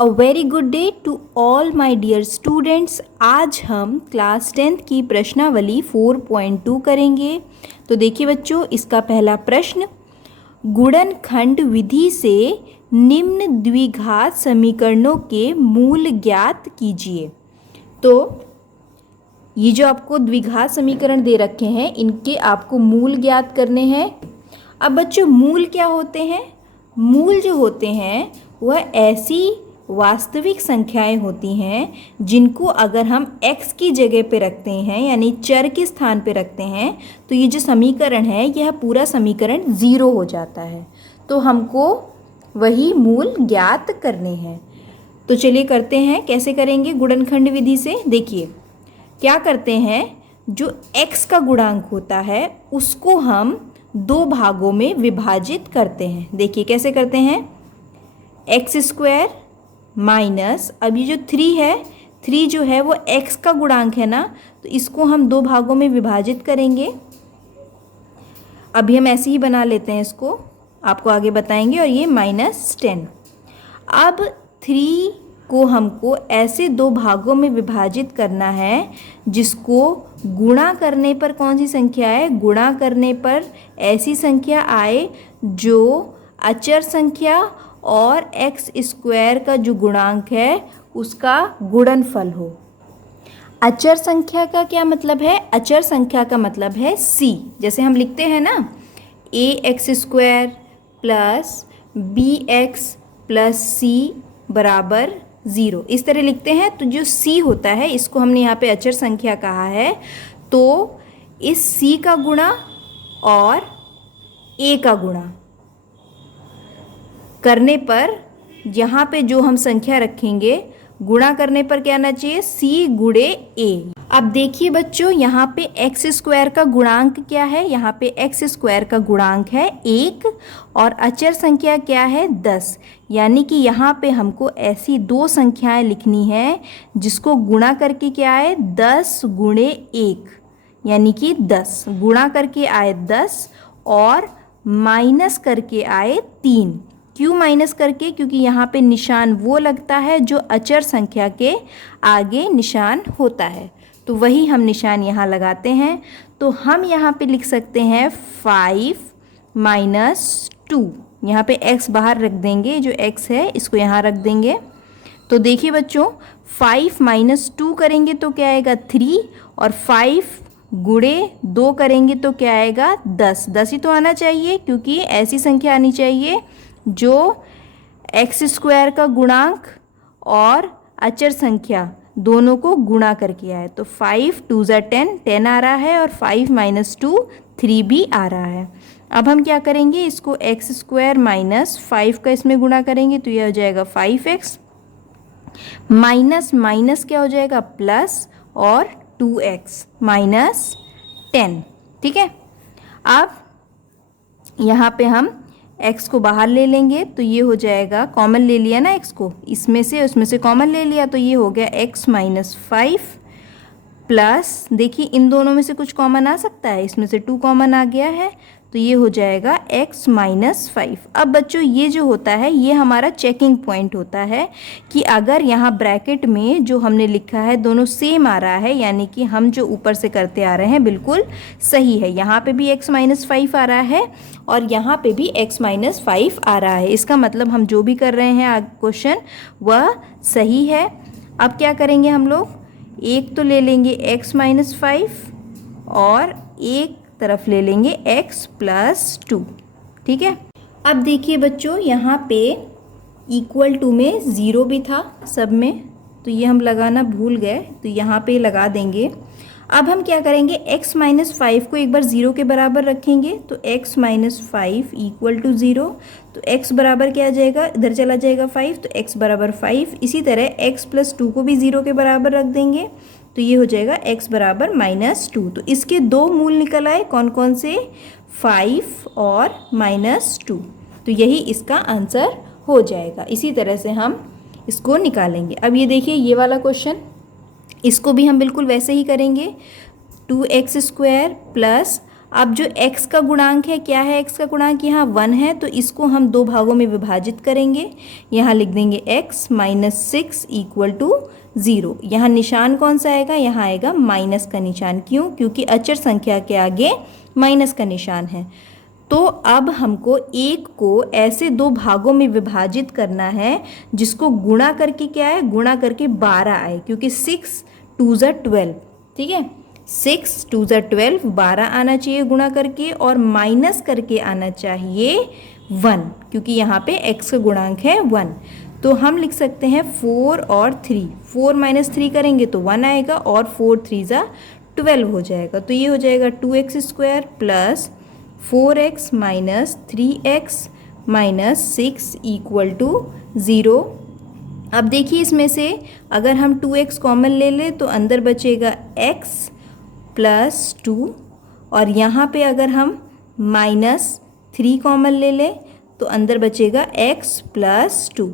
A very good day to all my dear students. आज हम class 10th की प्रश्नावली 4.2 करेंगे। तो देखिए बच्चों, इसका पहला प्रश्न, गुणनखंड विधि से निम्न द्विघात समीकरणों के मूल ज्ञात कीजिए। तो ये जो आपको द्विघात समीकरण दे रखे हैं, इनके आपको मूल ज्ञात करने हैं। अब बच्चों, मूल क्या होते हैं? मूल जो होते हैं वह ऐसी वास्तविक संख्याएं होती हैं जिनको अगर हम x की जगह पे रखते हैं, यानी चर के स्थान पे रखते हैं, तो ये जो समीकरण है यह पूरा समीकरण 0 हो जाता है। तो हमको वही मूल ज्ञात करने हैं। तो चलिए करते हैं। कैसे करेंगे? गुणनखंड विधि से। देखिए क्या करते हैं, जो x का गुणांक होता है उसको हम दो भागों में विभाजित करते हैं। देखिए कैसे करते हैं, x² माइनस, अब ये जो 3 है, 3 जो है वो x का गुणांक है ना, तो इसको हम दो भागों में विभाजित करेंगे। अभी हम ऐसे ही बना लेते हैं इसको, आपको आगे बताएंगे। और ये -10। अब 3 को हमको ऐसे दो भागों में विभाजित करना है जिसको गुणा करने पर कौन सी संख्या आए? गुणा करने पर ऐसी संख्या आए जो अचर संख्या और x² का जो गुणांक है उसका गुणनफल हो। अचर संख्या का क्या मतलब है? अचर संख्या का मतलब है c। जैसे हम लिखते हैं ना, ax² plus bx plus c बराबर 0, इस तरह लिखते हैं। तो जो c होता है इसको हमने यहाँ पे अचर संख्या कहा है। तो इस c का गुणा और a का गुणा करने पर यहाँ पे जो हम संख्या रखेंगे, गुणा करने पर क्या आना चाहिए? c गुणे a। अब देखिए बच्चों, यहाँ पे x² का गुणांक क्या है? यहाँ पे x² का गुणांक है 1 और अचर संख्या क्या है? 10। यानी कि यहाँ पे हमको ऐसी दो संख्याएं लिखनी है जिसको गुणा करके क्या आए? 10 गुणे 1, यानी कि 10 गुणा करके आए 10 और माइनस करके आए 3। क्यों माइनस करके? क्योंकि यहाँ पे निशान वो लगता है जो अचर संख्या के आगे निशान होता है, तो वही हम निशान यहाँ लगाते हैं। तो हम यहाँ पे लिख सकते हैं 5 - 2। यहाँ पे x बाहर रख देंगे, जो x है इसको यहाँ रख देंगे। तो देखिए बच्चों, 5 - 2 करेंगे तो क्या आएगा? 3, और 5 गुणे 2 करेंगे तो क्या आएगा? 10। 10 ही तो आना चाहिए, क्योंकि ऐसी संख्या आनी चाहिए जो x² का गुणांक और अचर संख्या दोनों को गुणा करके आए। तो 5 2 ज़ा 10, 10 आ रहा है, और 5 - 2 3 भी आ रहा है। अब हम क्या करेंगे, इसको x² माइनस 5 का इसमें गुणा करेंगे तो यह हो जाएगा 5x, माइनस माइनस क्या हो जाएगा? प्लस, और 2x -10। ठीक है। अब यहाँ पे हम x को बाहर ले लेंगे तो ये हो जाएगा, कॉमन ले लिया ना x को, इसमें से उसमें से कॉमन ले लिया तो ये हो गया x -5 प्लस, देखिए इन दोनों में से कुछ कॉमन आ सकता है, इसमें से 2 कॉमन आ गया है तो ये हो जाएगा x -5। अब बच्चों ये जो होता है ये हमारा चेकिंग पॉइंट होता है कि अगर यहाँ ब्रैकेट में जो हमने लिखा है दोनों सेम आ रहा है, यानी कि हम जो ऊपर से करते आ रहे हैं बिल्कुल सही है। यहाँ पे भी x -5 आ रहा है और यहाँ पे भी x -5 आ रहा है। इसका मतलब हम जो भी कर रहे हैं क्वेश्चन वह सही है। अब क्या करेंगे हम लोग, एक तो ले लेंगे x -5 और एक तरफ ले लेंगे x + 2। ठीक है। अब देखिए बच्चों, यहाँ पे इक्वल टू में 0 भी था सब में, तो ये हम लगाना भूल गए, तो यहाँ पे लगा देंगे। अब हम क्या करेंगे, x -5 को एक बार 0 के बराबर रखेंगे तो x -5 = 0। तो x बराबर क्या आ जाएगा? इधर चला जाएगा 5, तो x बराबर 5। इसी तरह x + 2 को भी 0 के बराबर रख देंगे तो ये हो जाएगा x बराबर -2। तो इसके दो मूल निकल आए, कौन कौन से? 5 और -2। तो यही इसका आंसर हो जाएगा। इसी तरह से हम इसको निकालेंगे। अब ये देखिए ये वाला क्वेश्चन, इसको भी हम बिल्कुल वैसे ही करेंगे। 2x² प्लस अब जो x का गुणांक है, क्या है x का गुणांक, यहाँ 1 है, तो इसको हम दो भागों में विभाजित करेंगे। यहाँ लिख देंगे x माइनस 6 इक्वल टू 0। यहाँ निशान कौन सा आएगा, यहाँ आएगा माइनस का निशान। क्यों, क्योंकि अचर संख्या के आगे माइनस का निशान है। तो अब हमको एक को ऐसे दो भागों में विभाजित करना है जिसको गुणा करके क्या है, गुणा करके 12 आए, क्योंकि 6 2 ज़ा 12, ठीक है, 6 2 ज़ा 12, 12 आना चाहिए गुणा करके, और माइनस करके आना चाहिए 1, क्योंकि यहाँ पे x का गुणांक है 1। तो हम लिख सकते हैं 4 और 3, 4 माइनस 3 करेंगे तो 1 आएगा, और 4 3 ज़ा 12 हो जाएगा। तो ये हो जाएगा 2x² plus 4x minus 3x minus 6 equal to 0। अब देखिए इसमें से अगर हम 2x कॉमन ले लें तो अंदर बचेगा x प्लस 2, और यहाँ पे अगर हम माइनस 3 कॉमन ले लें तो अंदर बचेगा x प्लस 2।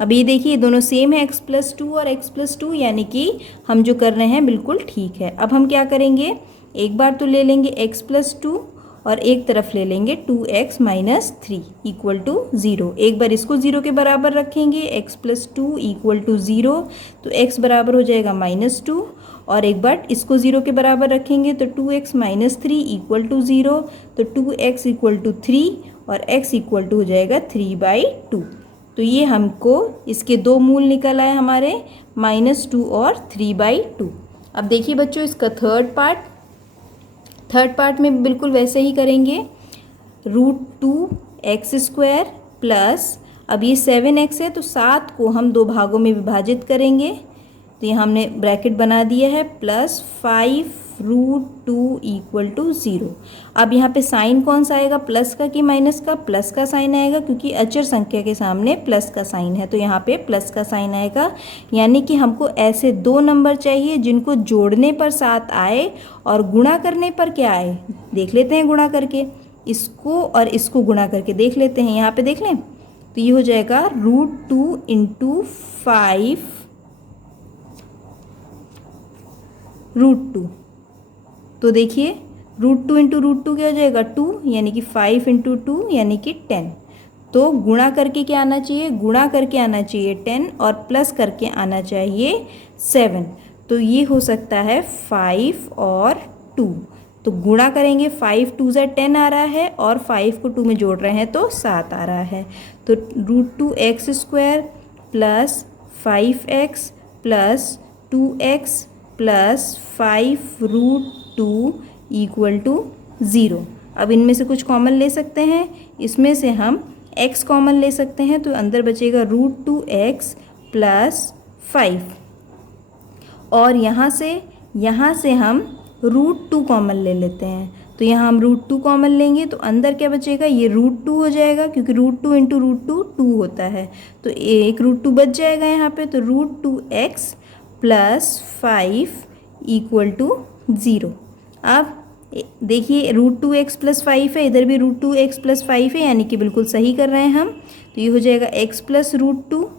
अब ये देखिए दोनों सेम है, x प्लस 2 और x प्लस 2, यानी कि हम जो कर रहे हैं बिल्कुल ठीक है। अब हम क्या करेंगे, एक बार तो ले लेंगे x प्लस 2 और एक तरफ ले लेंगे 2x माइनस 3 इक्वल टू 0। एक बार इसको 0 के बराबर रखेंगे, x प्लस 2 इक्वल टू 0, तो x बराबर हो जाएगा माइनस 2, और एक बार इसको 0 के बराबर रखेंगे तो 2x माइनस 3 इक्वल टू 0, तो 2x इक्वल टू 3 और x इक्वल टू हो जाएगा 3/2। तो ये हमको इसके दो मूल निकल आए हमारे, -2 और 3/2। अब देखिए बच्चों इसका थर्ड पार्ट में बिल्कुल वैसे ही करेंगे। √2x² प्लस, अब ये 7x है तो 7 को हम दो भागों में विभाजित करेंगे, तो यहाँ हमने ब्रैकेट बना दिया है, प्लस 5√2 इक्वल टू 0। अब यहाँ पे साइन कौन सा आएगा, प्लस का कि माइनस का, प्लस का साइन आएगा, क्योंकि अचर संख्या के सामने प्लस का साइन है, तो यहाँ पे प्लस का साइन आएगा। यानी कि हमको ऐसे दो नंबर चाहिए जिनको जोड़ने पर 7 आए और गुणा करने पर क्या आए, देख लेते हैं गुणा करके, इसको और इसको गुणा करके देख लेते हैं। यहाँ पे देख लें तो ये हो जाएगा √2 इंटू 5√2। तो देखिए √2 इंटू √2 क्या हो जाएगा, 2, यानी कि 5 इंटू 2 यानी कि 10। तो गुणा करके क्या आना चाहिए, गुणा करके आना चाहिए 10 और प्लस करके आना चाहिए 7। तो ये हो सकता है 5 और 2। तो गुणा करेंगे, 5 2 ज़ा 10 आ रहा है और 5 को 2 में जोड़ रहे हैं तो 7 आ रहा है। तो √2x² plus 5x plus 2x plus 5√2 equal to 0। अब इनमें से कुछ कॉमन ले सकते हैं, इसमें से हम x कॉमन ले सकते हैं, तो अंदर बचेगा √2x प्लस 5, और यहाँ से हम √2 कॉमन ले लेते हैं, तो यहाँ हम √2 कॉमन लेंगे तो अंदर क्या बचेगा, ये √2 हो जाएगा, क्योंकि √2 इंटू √2 2 होता है, तो एक √2 बच जाएगा यहाँ पे। तो √2x प्लस 5 इक्वल टू 0। अब देखिए √2x प्लस 5 है, इधर भी √2x प्लस 5 है, यानी कि बिल्कुल सही कर रहे हैं हम। तो ये हो जाएगा x प्लस √2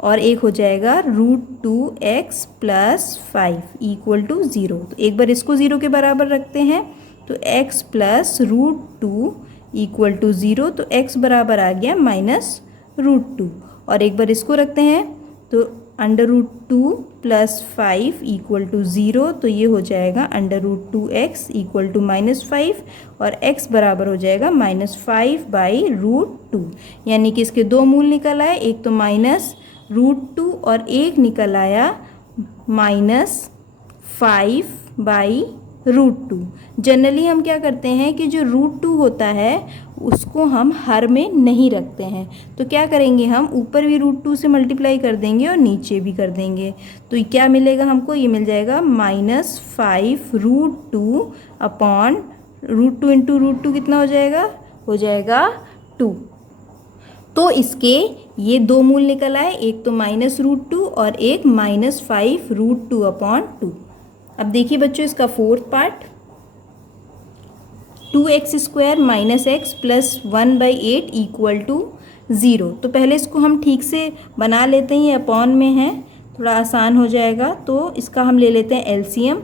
और एक हो जाएगा √2x प्लस 5 इक्वल टू 0। तो एक बार इसको 0 के बराबर रखते हैं, तो x प्लस √2 इक्वल टू 0, तो x बराबर आ गया -√2, और एक बार इसको रखते हैं तो √2 प्लस 5 इक्वल टू 0, तो ये हो जाएगा √2x इक्वल टू -5, और x बराबर हो जाएगा -5/√2। यानी कि इसके दो मूल निकल आए, एक तो -√2 और एक निकल आया -5/√2। जनरली हम क्या करते हैं कि जो √2 होता है उसको हम हर में नहीं रखते हैं, तो क्या करेंगे, हम ऊपर भी √2 से मल्टीप्लाई कर देंगे और नीचे भी कर देंगे। तो क्या मिलेगा हमको, ये मिल जाएगा -5√2 अपॉन √2 इंटू √2 कितना हो जाएगा 2। तो इसके ये दो मूल निकल आए, एक तो -√2 और एक -5√2 अपॉन 2। अब देखिए बच्चों इसका fourth part, 2x² minus x plus 1/8 equal to 0। तो पहले इसको हम ठीक से बना लेते हैं, ये अपॉन में है, थोड़ा आसान हो जाएगा। तो इसका हम ले लेते हैं एलसीएम,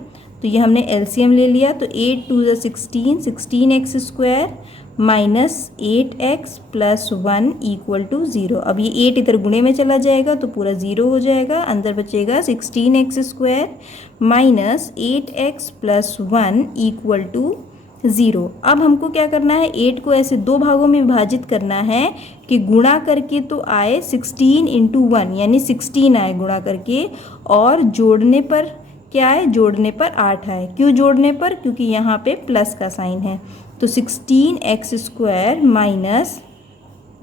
तो ये हमने एलसीएम ले लिया, तो 8 2 ज़ा 16, 16x² minus 8x plus 1 equal to 0। अब ये 8 इधर गुणे में चला जाएगा तो पूरा 0 हो जाएगा, अंदर बचेगा 16x² minus 8x plus 1 equal to 0। अब हमको क्या करना है, 8 को ऐसे दो भागों में विभाजित करना है कि गुणा करके तो आए 16 इंटू 1 यानी 16 आए गुणा करके, और जोड़ने पर क्या आए, जोड़ने पर 8 आए। क्यों जोड़ने पर, क्योंकि यहाँ पे प्लस का साइन है। तो 16x² माइनस,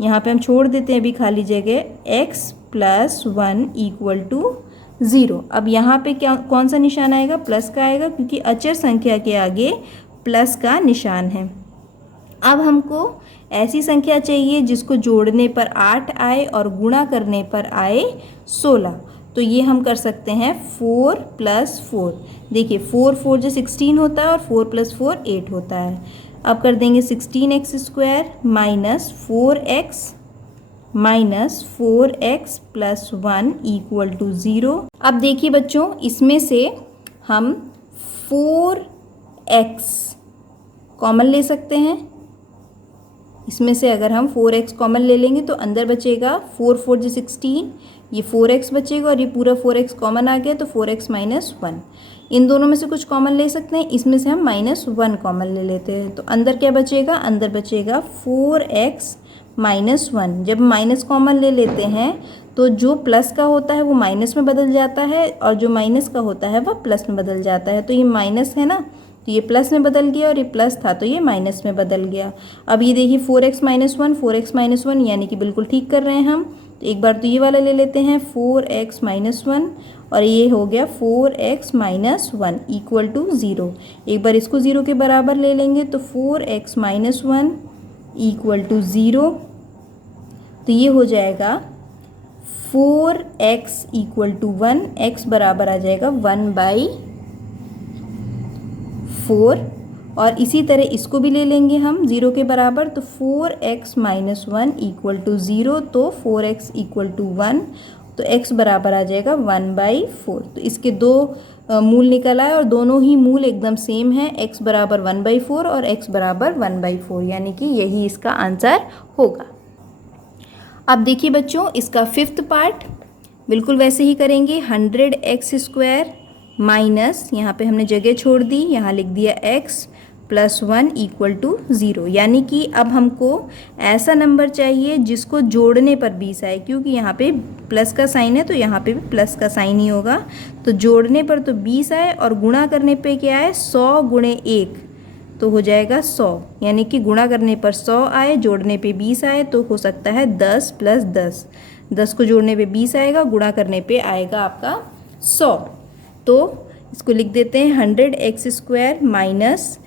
यहाँ पे हम छोड़ देते हैं अभी खाली जगह, x प्लस 1 इक्वल टू 0। अब यहाँ पे क्या, कौन सा निशान आएगा, प्लस का आएगा, क्योंकि अचर संख्या के आगे प्लस का निशान है। अब हमको ऐसी संख्या चाहिए जिसको जोड़ने पर 8 आए और गुणा करने पर आए 16। तो ये हम कर सकते हैं 4 प्लस 4। देखिए 4 4 जो 16 होता है और 4 प्लस 4 8 होता है। अब कर देंगे 16x² minus 4x plus 1 equal to 0। अब देखिए बच्चों, इसमें से हम 4x कॉमन ले सकते हैं। इसमें से अगर हम 4x कॉमन ले लेंगे तो अंदर बचेगा 4 4 जो 16, ये 4x बचेगा और ये पूरा 4x कॉमन आ गया तो 4x माइनस 1। इन दोनों में से कुछ कॉमन ले सकते हैं, इसमें से हम माइनस 1 कॉमन ले लेते हैं। तो अंदर क्या बचेगा, अंदर बचेगा 4x माइनस 1। जब माइनस कॉमन ले लेते हैं तो जो प्लस का होता है वो माइनस में बदल जाता है और जो माइनस का होता है वह प्लस में बदल जाता है। तो ये माइनस है ना, तो ये प्लस में बदल गया और ये प्लस था तो ये माइनस में बदल गया। अब ये देखिए 4x माइनस 1, 4x माइनस 1 यानी कि बिल्कुल ठीक कर रहे हैं हम। तो एक बार तो ये वाला ले लेते हैं 4x माइनस 1 और ये हो गया 4x माइनस 1 इक्वल टू 0। एक बार इसको 0 के बराबर ले लेंगे तो 4x माइनस 1 इक्वल टू 0। तो ये हो जाएगा 4x इक्वल टू 1, x बराबर आ जाएगा 1/4। और इसी तरह इसको भी ले लेंगे हम 0 के बराबर, तो 4x माइनस 1 इक्वल टू 0। तो 4x इक्वल टू 1, तो x बराबर आ जाएगा 1/4। तो इसके दो मूल निकल आए और दोनों ही मूल एकदम सेम है, x बराबर 1/4 और x बराबर 1/4, यानी कि यही इसका आंसर होगा। अब देखिए बच्चों, इसका 5th पार्ट बिल्कुल वैसे ही करेंगे। 100x² माइनस, यहाँ पे हमने जगह छोड़ दी, यहाँ लिख दिया x प्लस 1 इक्वल टू 0। यानी कि अब हमको ऐसा नंबर चाहिए जिसको जोड़ने पर 20 आए, क्योंकि यहाँ पे प्लस का साइन है तो यहाँ पे भी प्लस का साइन ही होगा। तो जोड़ने पर तो 20 आए और गुणा करने पे क्या आए, 100 गुणे 1 तो हो जाएगा 100। यानी कि गुणा करने पर 100 आए, जोड़ने पे 20 आए, तो हो सकता है 10 प्लस 10। 10 को जोड़ने पे 20 आएगा, गुणा करने पे आएगा आपका 100। तो इसको लिख देते हैं 100x² minus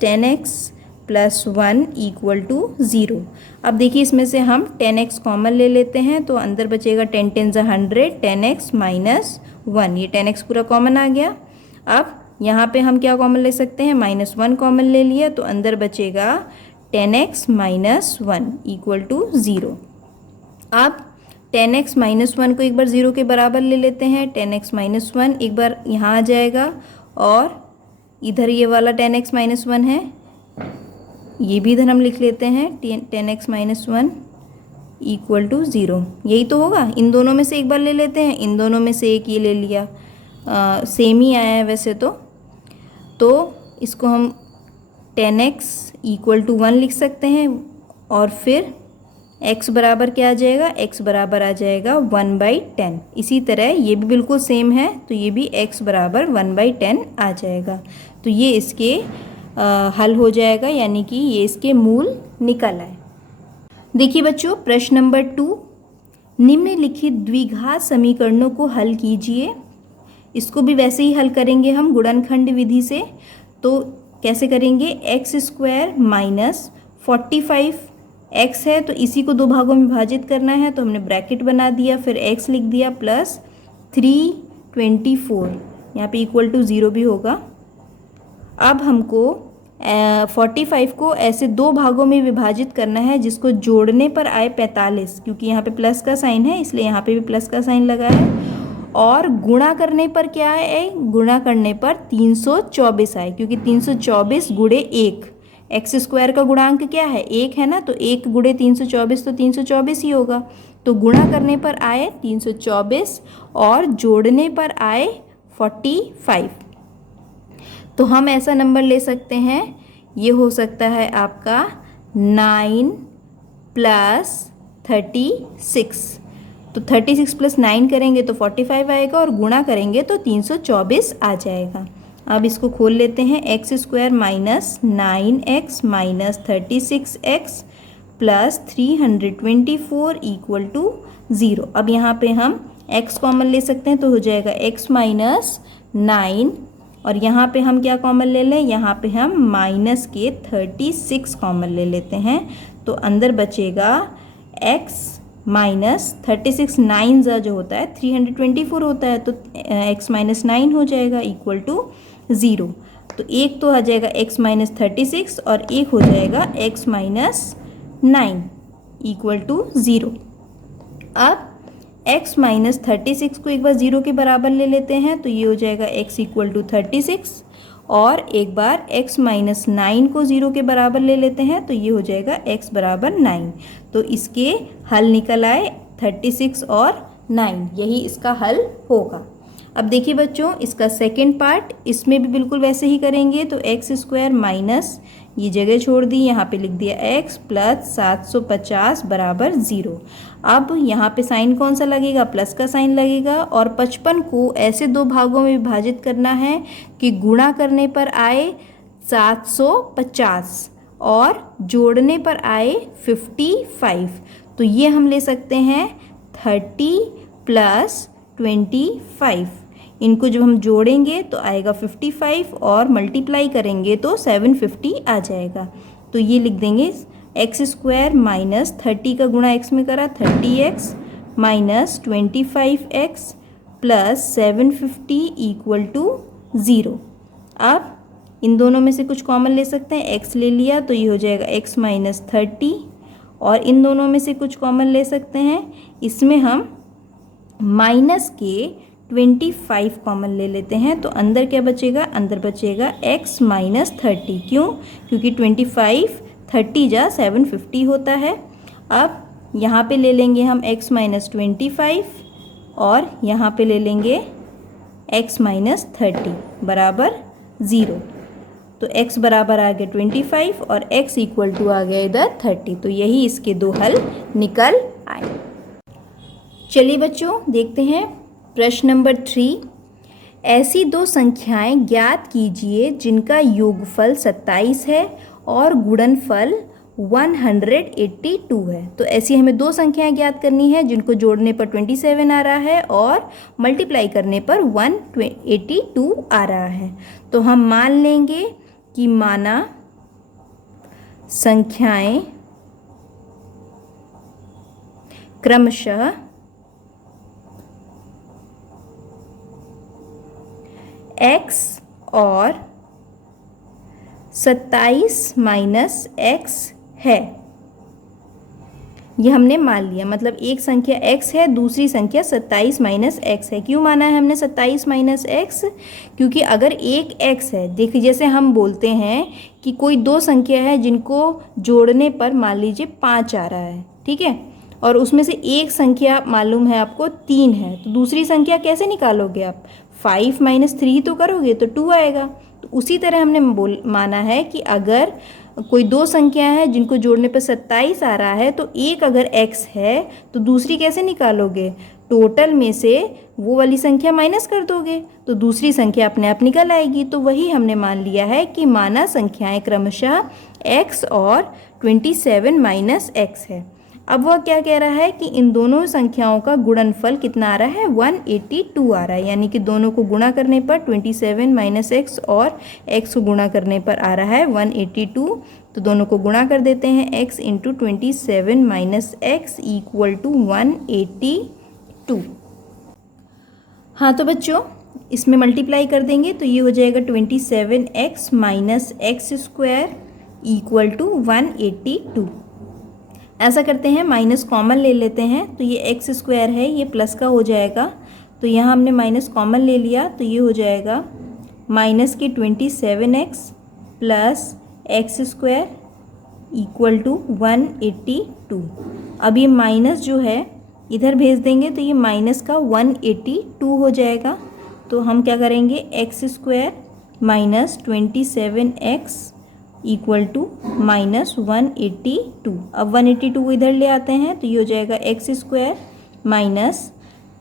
10x plus 1 equal to 0। अब देखिए इसमें से हम 10x कॉमन ले लेते हैं तो अंदर बचेगा 10 10 ज़ा 100, 10x माइनस 1, ये 10x पूरा कॉमन आ गया। अब यहाँ पे हम क्या कॉमन ले सकते हैं, माइनस 1 कॉमन ले लिया तो अंदर बचेगा 10x माइनस 1 इक्वल टू 0। अब 10x माइनस 1 को एक बार 0 के बराबर ले लेते हैं। 10x माइनस 1 एक बार यहाँ आ जाएगा और इधर ये वाला 10x माइनस 1 है, ये भी इधर हम लिख लेते हैं 10x माइनस 1 इक्वल टू 0। यही तो होगा। इन दोनों में से एक बार ले लेते हैं, इन दोनों में से एक ये ले लिया, सेम ही आया है वैसे तो इसको हम 10x इक्वल टू 1 लिख सकते हैं और फिर x बराबर क्या आ जाएगा, x बराबर आ जाएगा 1/10। इसी तरह ये भी बिल्कुल सेम है तो ये भी x बराबर 1/10 आ जाएगा। तो ये इसके हल हो जाएगा, यानी कि ये इसके मूल निकल आए। देखिए बच्चों, प्रश्न नंबर 2, निम्नलिखित द्विघात समीकरणों को हल कीजिए। इसको भी वैसे ही हल करेंगे हम गुणनखंड विधि से। तो कैसे करेंगे, x² माइनस 45x है तो इसी को दो भागों में विभाजित करना है, तो हमने ब्रैकेट बना दिया, फिर x लिख दिया प्लस 324, यहाँ पे इक्वल टू 0 भी होगा। अब हमको 45 को ऐसे दो भागों में विभाजित करना है जिसको जोड़ने पर आए 45, क्योंकि यहाँ पे प्लस का साइन है इसलिए यहाँ पे भी प्लस का साइन लगा है, और गुणा करने पर क्या है, गुणा करने पर 324 आए, क्योंकि 324 गुणे 1, एक्स स्क्वायर का गुणांक क्या है 1 है ना, तो 1 गुणे 324 तो 324 ही होगा। तो गुणा करने पर आए 324 और जोड़ने पर आए 45। तो हम ऐसा नंबर ले सकते हैं, ये हो सकता है आपका 9 + 36। तो 36 + 9 करेंगे तो 45 आएगा और गुणा करेंगे तो 324 आ जाएगा। अब इसको खोल लेते हैं, x² - 9x - 36x + 324 = 0। अब यहाँ पे हम x कॉमन ले सकते हैं, तो हो जाएगा x - 9 और यहाँ पे हम क्या कॉमन ले लें, यहाँ पे हम माइनस के 36 कॉमन ले लेते हैं। तो अंदर बचेगा x - 36, 9 जो होता है 324 होता है, तो x - 9 हो जाएगा = 0। तो एक तो आ जाएगा x - 36 और एक हो जाएगा x - 9 = 0। अब x - 36 को एक बार 0 के बराबर ले लेते हैं, तो ये हो जाएगा x = 36 और एक बार x - 9 को 0 के बराबर ले लेते हैं, तो ये हो जाएगा x = 9। तो इसके हल निकल आए 36 और 9, यही इसका हल होगा। अब देखिए बच्चों, इसका सेकंड पार्ट, इसमें भी बिल्कुल वैसे ही करेंगे। तो x² माइनस, ये जगह छोड़ दी, यहाँ पे लिख दिया x + 750 = 0। अब यहाँ पे साइन कौन सा लगेगा, प्लस का साइन लगेगा और 55 को ऐसे दो भागों में विभाजित करना है कि गुणा करने पर आए 750 और जोड़ने पर आए 55। तो ये हम ले सकते हैं 30 + 25। इनको जब हम जोड़ेंगे तो आएगा 55 और मल्टीप्लाई करेंगे तो 750 आ जाएगा। तो ये लिख देंगे x² माइनस 30 का गुणा x में करा 30x माइनस 25x प्लस 750 = 0। अब इन दोनों में से कुछ कॉमन ले सकते हैं, x ले लिया तो ये हो जाएगा x माइनस 30 और इन दोनों में से कुछ कॉमन ले सकते हैं, इसमें हम माइनस के 25 कॉमन ले लेते हैं। तो अंदर क्या बचेगा, अंदर बचेगा x माइनस 30। क्यों, क्योंकि 25 30 जा 750 होता है। अब यहाँ पे ले लेंगे हम x माइनस 25 और यहाँ पे ले लेंगे x माइनस 30 बराबर 0। तो x बराबर आ गया 25 और x इक्वल टू आ गया इधर 30। तो यही इसके दो हल निकल आए। चलिए बच्चों देखते हैं प्रश्न नंबर 3। ऐसी दो संख्याएं ज्ञात कीजिए जिनका योगफल 27 है और गुणनफल 182 है। तो ऐसी हमें दो संख्याएं ज्ञात करनी है जिनको जोड़ने पर 27 आ रहा है और मल्टीप्लाई करने पर 182 आ रहा है। तो हम मान लेंगे कि माना संख्याएं क्रमशः x और 27 माइनस x है। ये हमने मान लिया, मतलब एक संख्या x है, दूसरी संख्या 27 माइनस x है। क्यों माना है हमने 27 माइनस x, क्योंकि अगर एक x है, देखिए जैसे हम बोलते हैं कि कोई दो संख्या है जिनको जोड़ने पर मान लीजिए 5 आ रहा है, ठीक है, और उसमें से एक संख्या मालूम है आपको 3 है, तो दूसरी संख्या कैसे निकालोगे आप, 5 माइनस 3 तो करोगे तो 2 आएगा। तो उसी तरह हमने माना है कि अगर कोई दो संख्या है जिनको जोड़ने पर 27 आ रहा है, तो एक अगर x है तो दूसरी कैसे निकालोगे, टोटल में से वो वाली संख्या माइनस कर दोगे तो दूसरी संख्या अपने आप निकल आएगी। तो वही हमने मान लिया है कि माना संख्याएं क्रमशः x और 27 माइनस x है। अब वह क्या कह रहा है कि इन दोनों संख्याओं का गुणनफल कितना आ रहा है, 182 आ रहा है, यानी कि दोनों को गुणा करने पर 27 माइनस एक्स और x को गुणा करने पर आ रहा है 182। तो दोनों को गुणा कर देते हैं, x into 27 minus X equal to 182। हाँ तो बच्चों इसमें मल्टीप्लाई कर देंगे तो ये हो जाएगा 27x minus X square equal to 182। ऐसा करते हैं, माइनस कॉमन ले लेते हैं तो ये एक्स स्क्वायर है, ये प्लस का हो जाएगा तो यहाँ हमने माइनस कॉमन ले लिया, तो ये हो जाएगा माइनस के 27x plus X square equal to 182। अब ये माइनस जो है इधर भेज देंगे तो ये माइनस का 182 हो जाएगा। तो हम क्या करेंगे, X square minus 27x equal to minus 182। अब 182 को इधर ले आते हैं तो ये हो जाएगा X square minus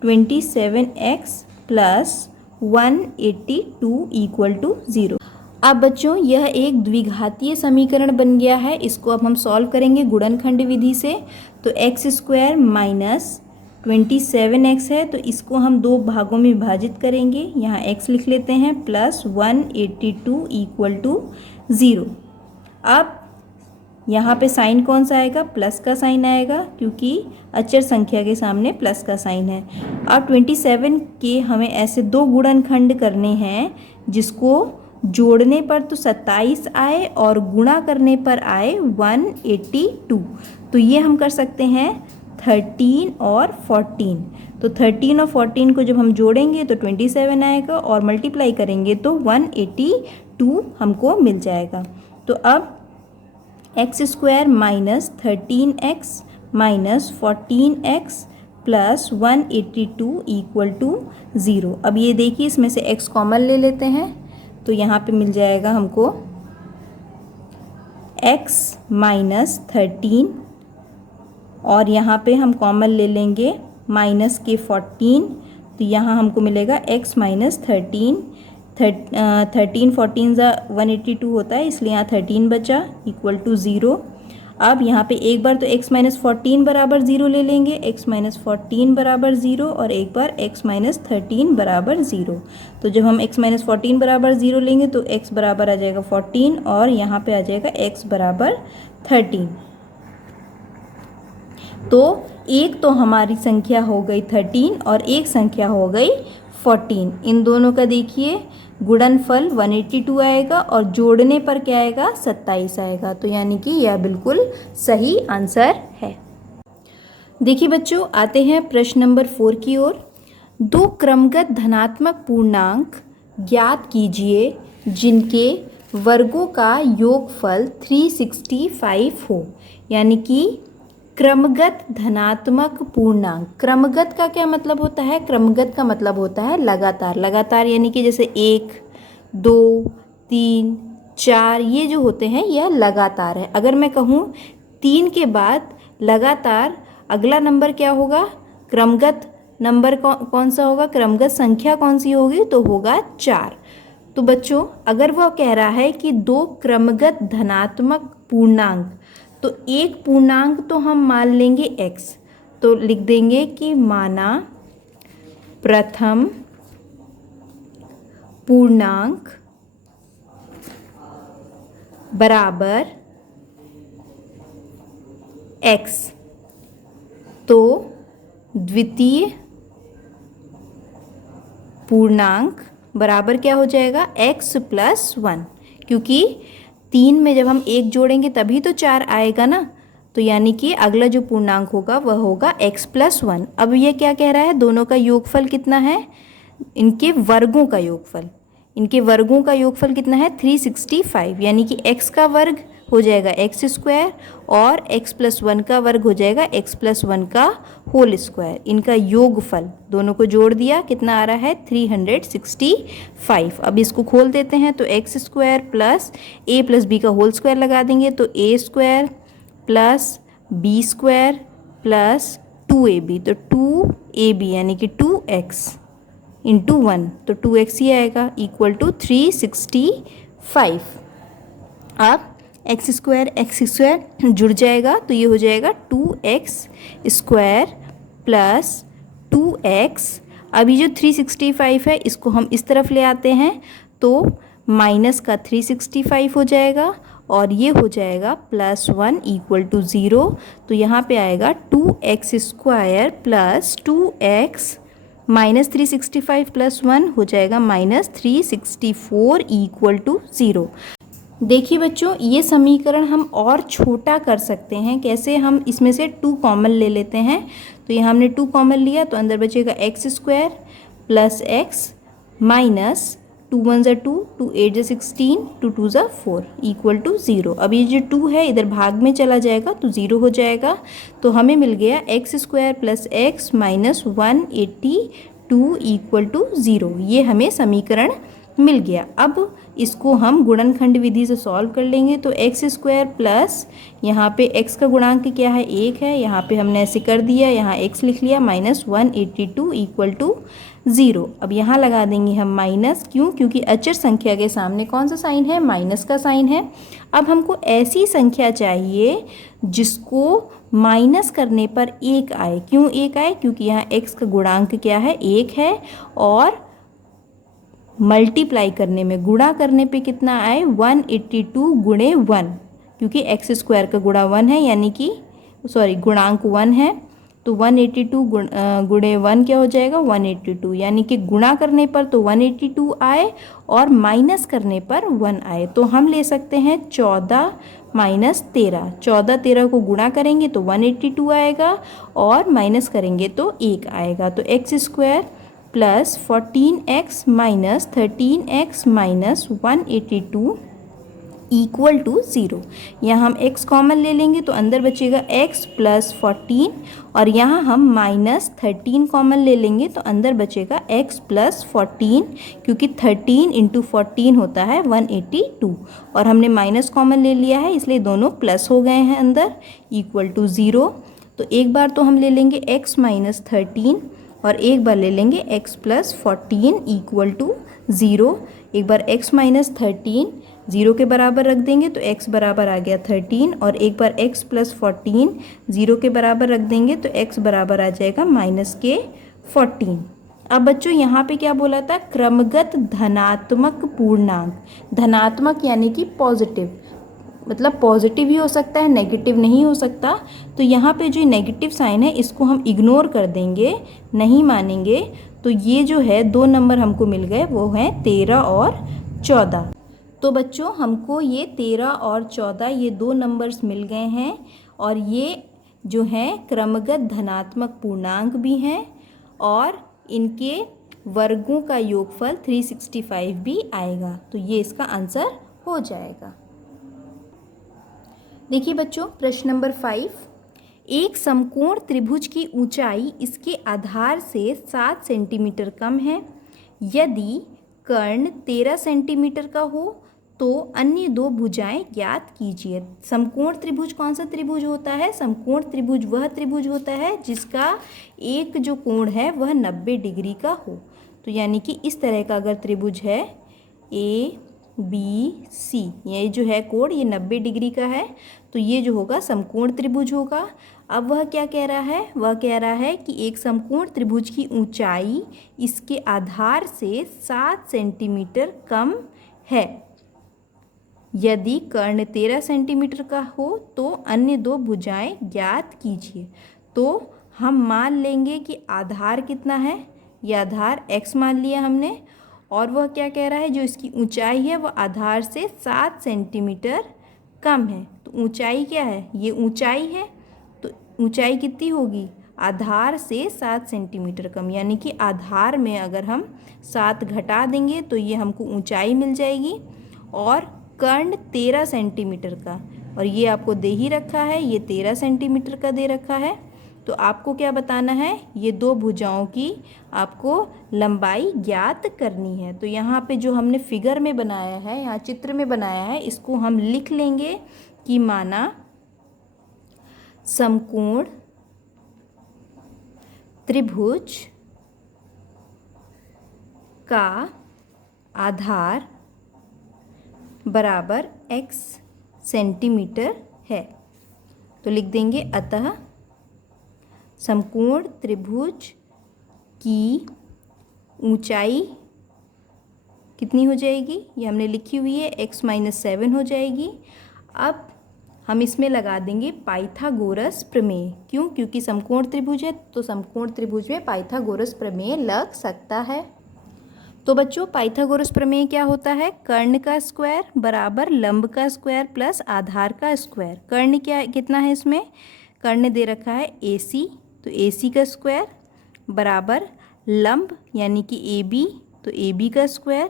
27x plus 182 equal to 0। अब बच्चों यह एक द्विघातीय समीकरण बन गया है। इसको अब हम सॉल्व करेंगे गुणनखंड विधि से। तो एक्स स्क्वायर माइनस 27x है तो इसको हम दो भागों में विभाजित करेंगे। यहाँ x लिख लेते हैं प्लस 182 इक्वल टू 0। अब यहाँ पे साइन कौन सा आएगा, प्लस का साइन आएगा, क्योंकि अचर संख्या के सामने प्लस का साइन है। अब 27 के हमें ऐसे दो गुणनखंड करने हैं जिसको जोड़ने पर तो 27 आए और गुणा करने पर आए 182। तो ये हम कर सकते हैं 13 और 14। तो 13 और 14 को जब हम जोड़ेंगे तो 27 आएगा और मल्टीप्लाई करेंगे तो 182 हमको मिल जाएगा। तो अब X square minus 13x minus 14x plus 182 equal to 0। अब ये देखिए इसमें से x कॉमन ले लेते हैं तो यहाँ पे मिल जाएगा हमको x माइनस 13 और यहाँ पे हम कॉमन ले लेंगे माइनस के 14। तो यहाँ हमको मिलेगा x माइनस 13 14 ज़ा 182 होता है, इसलिए यहाँ 13 बचा इक्वल टू 0। अब यहाँ पे एक बार तो x माइनस 14 बराबर 0 ले लेंगे, x माइनस 14 बराबर 0, और एक बार x माइनस 13 बराबर 0। तो जब हम x माइनस 14 बराबर 0 लेंगे तो x बराबर आ जाएगा 14 और यहाँ पे आ जाएगा x बराबर 13। तो एक तो हमारी संख्या हो गई 13 और एक संख्या हो गई 14। इन दोनों का देखिए गुणनफल 182 आएगा और जोड़ने पर क्या आएगा, 27 आएगा। तो यानी कि यह बिल्कुल सही आंसर है। देखिए बच्चों, आते हैं प्रश्न नंबर 4 की ओर। दो क्रमगत धनात्मक पूर्णांक ज्ञात कीजिए जिनके वर्गों का योगफल 365 हो। यानी कि क्रमगत धनात्मक पूर्णांक। क्रमगत का क्या मतलब होता है, क्रमगत का मतलब होता है लगातार। लगातार यानी कि जैसे 1 2 3 4 ये जो होते हैं यह लगातार है। अगर मैं कहूँ 3 के बाद लगातार अगला नंबर क्या होगा, क्रमगत नंबर कौन सा होगा, क्रमगत संख्या कौन सी होगी, तो होगा 4। तो बच्चों अगर वह कह रहा है कि दो क्रमगत धनात्मक पूर्णांक, तो एक पूर्णांक तो हम मान लेंगे x, तो लिख देंगे कि माना प्रथम पूर्णांक बराबर x, तो द्वितीय पूर्णांक बराबर क्या हो जाएगा, x प्लस 1, क्योंकि 3 में जब हम 1 जोड़ेंगे तभी तो 4 आएगा ना। तो यानी कि अगला जो पूर्णांक होगा वह होगा x प्लस 1। अब ये क्या कह रहा है, दोनों का योगफल कितना है, इनके वर्गों का योगफल, इनके वर्गों का योगफल कितना है 365। यानी कि x का वर्ग हो जाएगा एक्स स्क्वायर और x प्लस 1 का वर्ग हो जाएगा x प्लस 1 का होल स्क्वायर। इनका योगफल दोनों को जोड़ दिया, कितना आ रहा है 365। अब इसको खोल देते हैं तो X square plus a plus B का होल स्क्वायर लगा देंगे तो a square plus B square plus 2ab, तो 2ab यानी कि 2x इंटू 1, तो 2x ही आएगा इक्वल टू 365। अब एक्स स्क्वायर जुड़ जाएगा तो ये हो जाएगा 2x स्क्वायर प्लस 2x। अभी जो 365 है इसको हम इस तरफ ले आते हैं तो माइनस का 365 हो जाएगा और ये हो जाएगा प्लस 1 इक्वल टू 0। तो यहाँ पे आएगा 2x square plus 2x minus 365 plus 1 हो जाएगा माइनस 364 इक्वल टू 0। देखिए बच्चों, ये समीकरण हम और छोटा कर सकते हैं। कैसे, हम इसमें से 2 कॉमन ले लेते हैं। तो यहाँ हमने 2 कॉमन लिया तो अंदर बचेगा x square plus X minus 2 1 ज़ा 2, 2 8 ज़ा 16, 2 2 ज़ा 4 इक्वल टू 0। अब ये जो 2 है इधर भाग में चला जाएगा तो 0 हो जाएगा। तो हमें मिल गया X square plus X minus 182 equal to 0। ये हमें समीकरण मिल गया। अब इसको हम गुणनखंड विधि से सॉल्व कर लेंगे। तो एक्स स्क्वायर प्लस यहाँ पे एक्स का गुणांक क्या है, 1 है, यहाँ पे हमने ऐसे कर दिया, यहाँ एक्स लिख लिया, माइनस 182 इक्वल टू 0। अब यहाँ लगा देंगे हम माइनस, क्यों, क्योंकि अचर संख्या के सामने कौन सा साइन है, माइनस का साइन है। अब हमको ऐसी संख्या चाहिए जिसको माइनस करने पर 1 आए। क्यों 1 आए, क्योंकि यहाँ एक्स का गुणांक क्या है, 1 है, और मल्टीप्लाई करने में, गुणा करने पे कितना आए, 182 गुणे 1, क्योंकि एक्स स्क्वायर का गुणा 1 है, यानी कि सॉरी गुणांक 1 है। तो 182 गुणे 1 क्या हो जाएगा, 182, यानी कि गुणा करने पर तो 182 आए और माइनस करने पर 1 आए। तो हम ले सकते हैं 14 माइनस 13। 14 13 को गुणा करेंगे तो 182 आएगा और माइनस करेंगे तो 1 आएगा। तो X square plus 14x minus 13x minus 182 equal to 0। यहाँ हम x कॉमन ले लेंगे तो अंदर बचेगा x प्लस 14, और यहाँ हम माइनस 13 कॉमन ले लेंगे तो अंदर बचेगा x प्लस 14, क्योंकि 13 इंटू 14 होता है 182, और हमने माइनस कॉमन ले लिया है इसलिए दोनों प्लस हो गए हैं अंदर, इक्वल टू 0। तो एक बार तो हम ले लेंगे x माइनस 13 और एक बार ले लेंगे x प्लस 14 इक्वल टू 0। एक बार x माइनस 13 0 के बराबर रख देंगे तो x बराबर आ गया 13, और एक बार x प्लस 14 0 के बराबर रख देंगे तो x बराबर आ जाएगा माइनस के 14। अब बच्चों यहाँ पे क्या बोला था, क्रमगत धनात्मक पूर्णांक। धनात्मक यानी कि पॉजिटिव, मतलब पॉजिटिव ही हो सकता है, नेगेटिव नहीं हो सकता। तो यहाँ पे जो नेगेटिव साइन है इसको हम इग्नोर कर देंगे, नहीं मानेंगे। तो ये जो है 2 नंबर हमको मिल गए, वो हैं 13 और 14। तो बच्चों हमको ये 13 और 14 ये 2 नंबर्स मिल गए हैं, और ये जो हैं क्रमगत धनात्मक पूर्णांक भी हैं, और इनके वर्गों का योगफल 365 भी आएगा। तो ये इसका आंसर हो जाएगा। देखिए बच्चों प्रश्न नंबर 5, एक समकोण त्रिभुज की ऊंचाई इसके आधार से 7 सेंटीमीटर कम है। यदि कर्ण 13 सेंटीमीटर का हो तो अन्य 2 भुजाएं ज्ञात कीजिए। समकोण त्रिभुज कौन सा त्रिभुज होता है, समकोण त्रिभुज वह त्रिभुज होता है जिसका एक जो कोण है वह 90 डिग्री का हो। तो यानी कि इस तरह का अगर त्रिभुज है ABC, ये जो है कोण ये 90 डिग्री का है, तो ये जो होगा समकोण त्रिभुज होगा। अब वह क्या कह रहा है, वह कह रहा है कि एक समकोण त्रिभुज की ऊंचाई इसके आधार से 7 सेंटीमीटर कम है। यदि कर्ण 13 सेंटीमीटर का हो तो अन्य 2 भुजाएं ज्ञात कीजिए। तो हम मान लेंगे कि आधार कितना है, ये आधार x मान लिया हमने, और वह क्या कह रहा है, जो इसकी ऊंचाई है वह आधार से 7 सेंटीमीटर कम है। तो ऊंचाई क्या है, ये ऊंचाई है, तो ऊंचाई कितनी होगी, आधार से 7 सेंटीमीटर कम, यानी कि आधार में अगर हम 7 घटा देंगे तो ये हमको ऊंचाई मिल जाएगी। और कर्ण 13 सेंटीमीटर का, और ये आपको दे ही रखा है, ये 13 सेंटीमीटर का दे रखा है। तो आपको क्या बताना है, ये 2 भुजाओं की आपको लंबाई ज्ञात करनी है। तो यहाँ पे जो हमने फिगर में बनाया है, यहाँ चित्र में बनाया है, इसको हम लिख लेंगे कि माना समकोण त्रिभुज का आधार बराबर x सेंटीमीटर है। तो लिख देंगे अतः समकोण त्रिभुज की ऊंचाई कितनी हो जाएगी, ये हमने लिखी हुई है, x माइनस 7 हो जाएगी। अब हम इसमें लगा देंगे पाइथागोरस प्रमेय। क्यों, क्योंकि समकोण त्रिभुज है तो समकोण त्रिभुज में पाइथागोरस प्रमेय लग सकता है। तो बच्चों पाइथागोरस प्रमेय क्या होता है, कर्ण का स्क्वायर बराबर लंब का स्क्वायर प्लस आधार का स्क्वायर। कर्ण क्या कितना है, इसमें कर्ण दे रखा है AC, तो AC का स्क्वायर बराबर लंब यानी कि ए बी, तो ए बी का स्क्वायर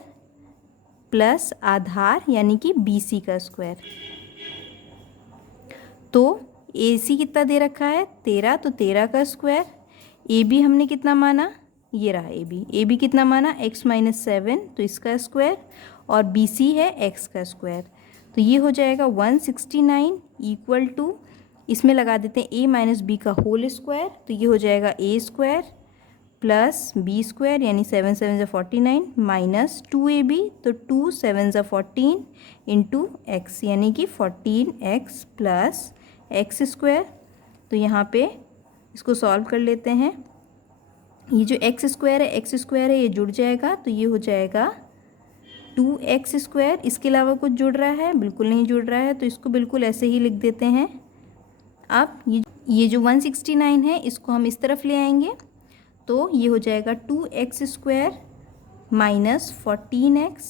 प्लस आधार यानी कि बी सी का स्क्वायर। तो ए सी कितना दे रखा है 13, तो 13 का स्क्वायर। ए बी हमने कितना माना, ये रहा ए बी कितना माना x-7, तो इसका स्क्वायर, और बी सी है x का स्क्वायर। तो ये हो जाएगा 169 इक्वल टू, इसमें लगा देते हैं a माइनस बी का होल स्क्वायर, तो ये हो जाएगा a square plus B square यानी 7 7 49 माइनस 2ab, तो 2 7 14 इंटू एक्स यानी कि 14x प्लस एक्स स्क्वायर। तो यहाँ पे इसको सॉल्व कर लेते हैं। ये जो एक्स स्क्वायर है ये जुड़ जाएगा, तो ये हो जाएगा 2x स्क्वायर। इसके अलावा कुछ जुड़ रहा है, बिल्कुल नहीं जुड़ रहा है, तो इसको बिल्कुल ऐसे ही लिख देते हैं। अब ये जो 169 है इसको हम इस तरफ ले आएंगे, तो ये हो जाएगा 2x square minus 14x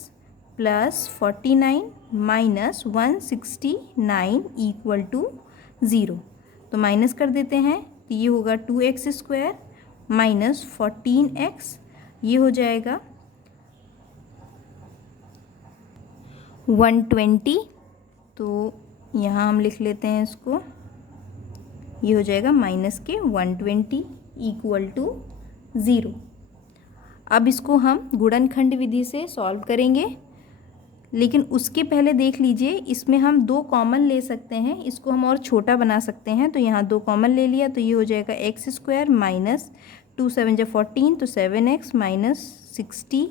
plus 49 minus 169 equal to 0। तो माइनस कर देते हैं, तो ये होगा 2x स्क्वायर माइनस 14x, ये हो जाएगा 120। तो यहाँ हम लिख लेते हैं इसको, ये हो जाएगा माइनस के 120 इक्वल टू 0। अब इसको हम गुणनखंड विधि से सॉल्व करेंगे, लेकिन उसके पहले देख लीजिए इसमें हम 2 कॉमन ले सकते हैं, इसको हम और छोटा बना सकते हैं। तो यहाँ 2 कॉमन ले लिया, तो ये हो जाएगा x स्क्वायर माइनस 2 7 14, तो 7x माइनस 60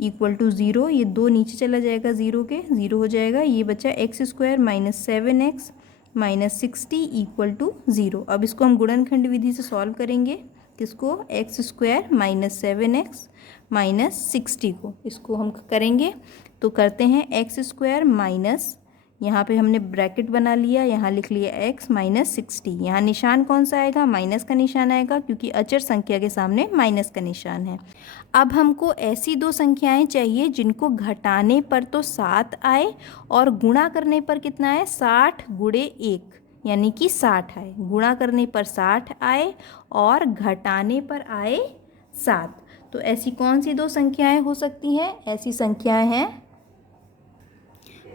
इक्वल टू 0। ये 2 नीचे चला जाएगा, 0 के 0 हो जाएगा। ये बचा x square minus 7x minus 60 equal to 0। अब इसको हम गुणनखंड विधि से सॉल्व करेंगे, किसको, x square minus 7x minus 60 को, इसको हम करेंगे। तो करते हैं x स्क्वायर माइनस, यहाँ पे हमने ब्रैकेट बना लिया, यहाँ लिख लिया x माइनस 60। यहाँ निशान कौन सा आएगा, माइनस का निशान आएगा, क्योंकि अचर संख्या के सामने माइनस का निशान है। अब हमको ऐसी 2 संख्याएं चाहिए जिनको घटाने पर तो 7 आए और गुणा करने पर कितना आए, 60 गुणे 1 यानी कि 60 आए। गुणा करने पर 60 आए और घटाने पर आए 7। तो ऐसी कौन सी 2 संख्याएं हो सकती हैं, ऐसी संख्याएं हैं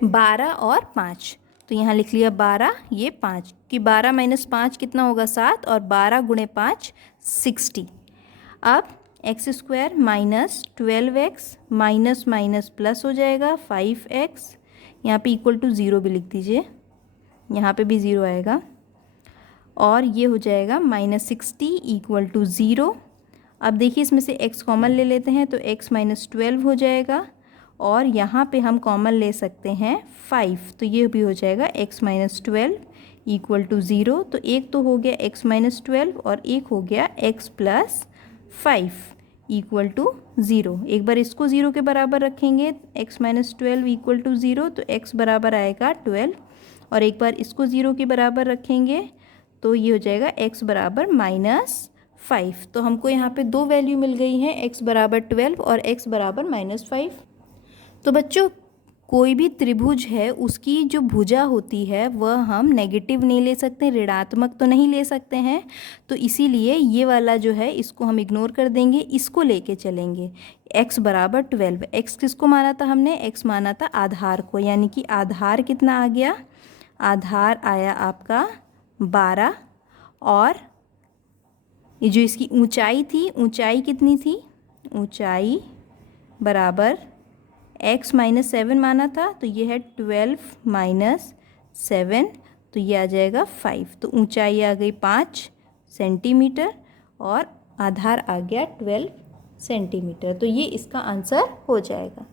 12 और 5। तो यहाँ लिख लिया 12, ये 5, कि 12 माइनस 5 कितना होगा 7, और 12 गुणे 5 60। अब x square minus 12x minus minus plus हो जाएगा 5x, यहाँ पे इक्वल टू 0 भी लिख दीजिए, यहाँ पे भी 0 आएगा, और ये हो जाएगा माइनस 60 इक्वल टू 0। अब देखिए इसमें से x कॉमन ले लेते हैं, तो x माइनस 12 हो जाएगा, और यहाँ पे हम कॉमन ले सकते हैं 5, तो ये भी हो जाएगा x माइनस 12 इक्वल टू 0। तो एक तो हो गया x माइनस 12 और एक हो गया x प्लस 5 इक्वल टू 0। एक बार इसको 0 के बराबर रखेंगे, x माइनस 12 इक्वल टू 0, तो x बराबर आएगा 12, और एक बार इसको 0 के बराबर रखेंगे तो ये हो जाएगा x बराबर माइनस 5। तो हमको यहाँ पे 2 वैल्यू मिल गई हैं, x बराबर 12 और x बराबर माइनस 5। तो बच्चों कोई भी त्रिभुज है उसकी जो भुजा होती है वह हम नेगेटिव नहीं ले सकते, ऋणात्मक तो नहीं ले सकते हैं, तो इसीलिए ये वाला जो है इसको हम इग्नोर कर देंगे, इसको लेके चलेंगे। x बराबर 12, x किसको माना था हमने, x माना था आधार को, यानी कि आधार कितना आ गया, आधार आया आपका 12, और ये जो इसकी ऊंचाई थी, ऊंचाई कितनी थी, ऊंचाई बराबर x माइनस 7 माना था, तो ये है 12 माइनस 7, तो ये आ जाएगा 5। तो ऊंचाई आ गई 5 सेंटीमीटर और आधार आ गया 12 सेंटीमीटर। तो ये इसका आंसर हो जाएगा।